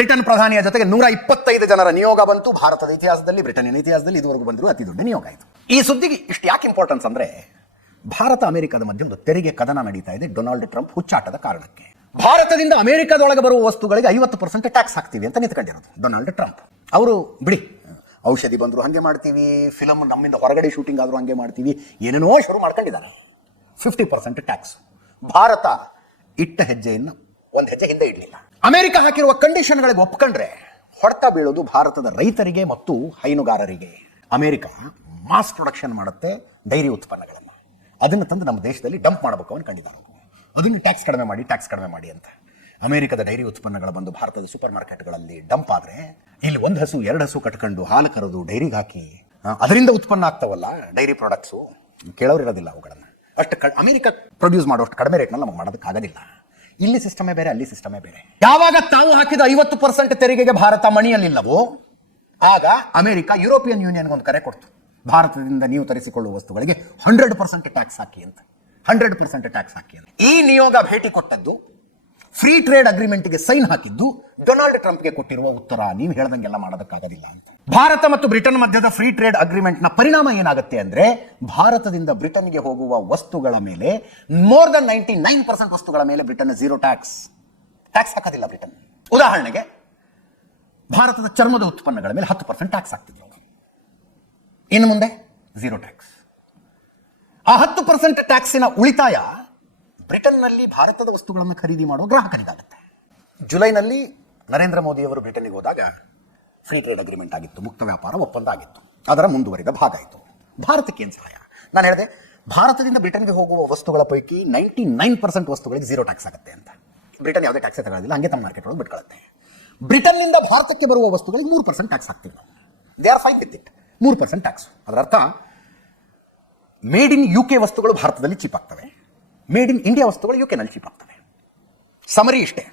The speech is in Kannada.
ಬ್ರಿಟನ್ ಪ್ರಧಾನಿಯ ಜೊತೆಗೆ 125 ಜನರ ನಿಯೋಗ ಬಂತು. ಭಾರತದ ಇತಿಹಾಸದಲ್ಲಿ, ಬ್ರಿಟನ್ನಿನ ಇತಿಹಾಸದಲ್ಲಿ ಇದುವರೆಗೂ ಬಂದರೂ ಅತಿ ದೊಡ್ಡ ನಿಯೋಗ ಆಯಿತು. ಈ ಸುದ್ದಿಗೆ ಇಷ್ಟು ಯಾಕೆ ಇಂಪಾರ್ಟೆನ್ಸ್ ಅಂದ್ರೆ, ಭಾರತ ಅಮೆರಿಕದ ಮಧ್ಯೆ ಒಂದು ತೆರಿಗೆ ಕದನ ನಡೀತಾ ಇದೆ ಡೊನಾಲ್ಡ್ ಟ್ರಂಪ್ ಹುಚ್ಚಾಟದ ಕಾರಣಕ್ಕೆ. ಭಾರತದಿಂದ ಅಮೆರಿಕದೊಳಗೆ ಬರುವ ವಸ್ತುಗಳಿಗೆ 50% ಟ್ಯಾಕ್ಸ್ ಹಾಕ್ತೀವಿ ಅಂತ ನಿಂತ್ಕೊಂಡಿರೋದು ಡೊನಾಲ್ಡ್ ಟ್ರಂಪ್. ಅವರು ಬಿಡಿ, ಔಷಧಿ ಬಂದ್ರು ಹಂಗೆ ಮಾಡ್ತೀವಿ, ಫಿಲಮ್ ನಮ್ಮಿಂದ ಹೊರಗಡೆ ಶೂಟಿಂಗ್ ಆದ್ರೂ ಹಂಗೆ ಮಾಡ್ತೀವಿ, ಏನೇನೋ ಶುರು ಮಾಡ್ಕೊಂಡಿದ್ದಾರೆ. 50% ಟ್ಯಾಕ್ಸ್. ಭಾರತ ಇಟ್ಟ ಹೆಜ್ಜೆಯನ್ನು ಒಂದು ಹೆಜ್ಜೆ ಹಿಂದೆ ಇಡಲಿಲ್ಲ. ಅಮೆರಿಕ ಹಾಕಿರುವ ಕಂಡೀಷನ್ಗಳಿಗೆ ಒಪ್ಕೊಂಡ್ರೆ ಹೊಡೆತ ಬೀಳೋದು ಭಾರತದ ರೈತರಿಗೆ ಮತ್ತು ಹೈನುಗಾರರಿಗೆ. ಅಮೆರಿಕ ಮಾಸ್ ಪ್ರೊಡಕ್ಷನ್ ಮಾಡುತ್ತೆ ಡೈರಿ ಉತ್ಪನ್ನಗಳನ್ನು, ಅದನ್ನು ತಂದು ನಮ್ಮ ದೇಶದಲ್ಲಿ ಡಂಪ್ ಮಾಡಬೇಕು ಅನ್ಕೊಂಡಿದ್ದಾರೆ. ಅದನ್ನು ಟ್ಯಾಕ್ಸ್ ಕಡಿಮೆ ಮಾಡಿ ಅಂತ. ಅಮೆರಿಕದ ಡೈರಿ ಉತ್ಪನ್ನಗಳು ಬಂದು ಭಾರತದ ಸೂಪರ್ ಮಾರ್ಕೆಟ್ಗಳಲ್ಲಿ ಡಂಪ್ ಆದರೆ, ಇಲ್ಲಿ 1 ಹಸು 2 ಹಸು ಕಟ್ಕೊಂಡು ಹಾಲು ಕರೆದು ಡೈರಿಗೆ ಹಾಕಿ ಅದರಿಂದ ಉತ್ಪನ್ನ ಆಗ್ತಾವಲ್ಲ ಡೈರಿ ಪ್ರಾಡಕ್ಟ್ಸು, ಕೇಳೋರಿರೋದಿಲ್ಲ ಅವುಗಳನ್ನು. ಅಷ್ಟು ಅಮೆರಿಕ ಪ್ರೊಡ್ಯೂಸ್ ಮಾಡೋಷ್ಟು ಕಡಿಮೆ ರೇಟ್ನಲ್ಲಿ ನಮಗೆ ಮಾಡೋದಕ್ಕಾಗೋದಿಲ್ಲ. ಇಲ್ಲಿ ಸಿಸ್ಟಮೇ ಬೇರೆ, ಅಲ್ಲಿ ಸಿಸ್ಟಮೇ ಬೇರೆ. ಯಾವಾಗ ತಾವು ಹಾಕಿದ 50% ತೆರಿಗೆಗೆ ಭಾರತ ಮಣಿಯಲಿಲ್ಲವೋ ಆಗ ಅಮೆರಿಕ ಯುರೋಪಿಯನ್ ಯೂನಿಯನ್ಗೆ ಒಂದು ಕರೆ ಕೊಡ್ತು, ಭಾರತದಿಂದ ನೀವು ತರಿಸಿಕೊಳ್ಳುವ ವಸ್ತುಗಳಿಗೆ 100% ಟ್ಯಾಕ್ಸ್ ಹಾಕಿ ಅಂತ. 100% ಟ್ಯಾಕ್ಸ್ ಹಾಕಿ ಅಂತ. ಈ ನಿಯೋಗ ಭೇಟಿ ಕೊಟ್ಟದ್ದು, ಫ್ರೀ ಟ್ರೇಡ್ ಅಗ್ರಿಮೆಂಟ್ಗೆ ಸೈನ್ ಹಾಕಿದ್ದು ಡೊನಾಲ್ಡ್ ಟ್ರಂಪ್ಗೆ ಕೊಟ್ಟಿರುವ ಉತ್ತರ, ನೀವು ಹೇಳ್ದಂಗೆಲ್ಲ ಮಾಡೋದಕ್ಕಾಗೋದಿಲ್ಲ ಅಂತ. ಭಾರತ ಮತ್ತು ಬ್ರಿಟನ್ ಮಧ್ಯದ ಫ್ರೀ ಟ್ರೇಡ್ ಅಗ್ರಿಮೆಂಟ್ನ ಪರಿಣಾಮ ಏನಾಗುತ್ತೆ ಅಂದ್ರೆ, ಭಾರತದಿಂದ ಬ್ರಿಟನ್ಗೆ ಹೋಗುವ ವಸ್ತುಗಳ ಮೇಲೆ ಮೋರ್ ದನ್ 99% ವಸ್ತುಗಳ ಮೇಲೆ ಬ್ರಿಟನ್ 0 ಟ್ಯಾಕ್ಸ್ ಹಾಕೋದಿಲ್ಲ ಬ್ರಿಟನ್. ಉದಾಹರಣೆಗೆ, ಭಾರತದ ಚರ್ಮದ ಉತ್ಪನ್ನಗಳ ಮೇಲೆ 10% ಟ್ಯಾಕ್ಸ್ ಹಾಕ್ತಿದ್ರು, ಇನ್ನು ಮುಂದೆ 0 ಟ್ಯಾಕ್ಸ್. ಆ 10% ಟ್ಯಾಕ್ಸಿನ ಉಳಿತಾಯ ಬ್ರಿಟನ್ನಲ್ಲಿ ಭಾರತದ ವಸ್ತುಗಳನ್ನು ಖರೀದಿ ಮಾಡುವ ಗ್ರಾಹಕರಿಗಾಗುತ್ತೆ. ಜುಲೈನಲ್ಲಿ ನರೇಂದ್ರ ಮೋದಿಯವರು ಬ್ರಿಟನ್ನಿಗೆ ಹೋದಾಗ ಫ್ರೀ ಟ್ರೇಡ್ ಅಗ್ರಿಮೆಂಟ್ ಆಗಿತ್ತು, ಮುಕ್ತ ವ್ಯಾಪಾರ ಒಪ್ಪಂದ ಆಗಿತ್ತು. ಅದರ ಮುಂದುವರಿದ ಭಾಗ ಆಯಿತು. ಭಾರತಕ್ಕೆ ಏನು ಸಹಾಯ? ನಾನು ಹೇಳಿದೆ, ಭಾರತದಿಂದ ಬ್ರಿಟನ್ಗೆ ಹೋಗುವ ವಸ್ತುಗಳ ಪೈಕಿ 99% ವಸ್ತುಗಳಿಗೆ 0 ಟ್ಯಾಕ್ಸ್ ಆಗುತ್ತೆ ಅಂತ. ಬ್ರಿಟನ್ ಯಾವುದೇ ಟ್ಯಾಕ್ಸ್ ತಗೊಳ್ಳೋದಿಲ್ಲ, ಹಂಗೆ ತಮ್ಮ ಮಾರ್ಕೆಟ್ ಒಳಗೆ ಬಿಟ್ಕೊಳ್ಳುತ್ತೆ. ಬ್ರಿಟನ್ನಿಂದ ಭಾರತಕ್ಕೆ ಬರುವ ವಸ್ತುಗಳಿಗೆ 3% ಟ್ಯಾಕ್ಸ್ ಹಾಕ್ತೀವಿ ನಾವು. They are fine with it. 3% tax. ಅದರ ಅರ್ಥ, ಮೇಡ್ ಇನ್ UK ವಸ್ತುಗಳು ಭಾರತದಲ್ಲಿ ಚೀಪ್ ಆಗ್ತವೆ, ಮೇಡ್ ಇನ್ ಇಂಡಿಯಾ ವಸ್ತುಗಳು UK ನಲ್ಲಿ ಚೀಪ್ ಆಗ್ತವೆ. ಸಮರಿ ಇಷ್ಟೇ.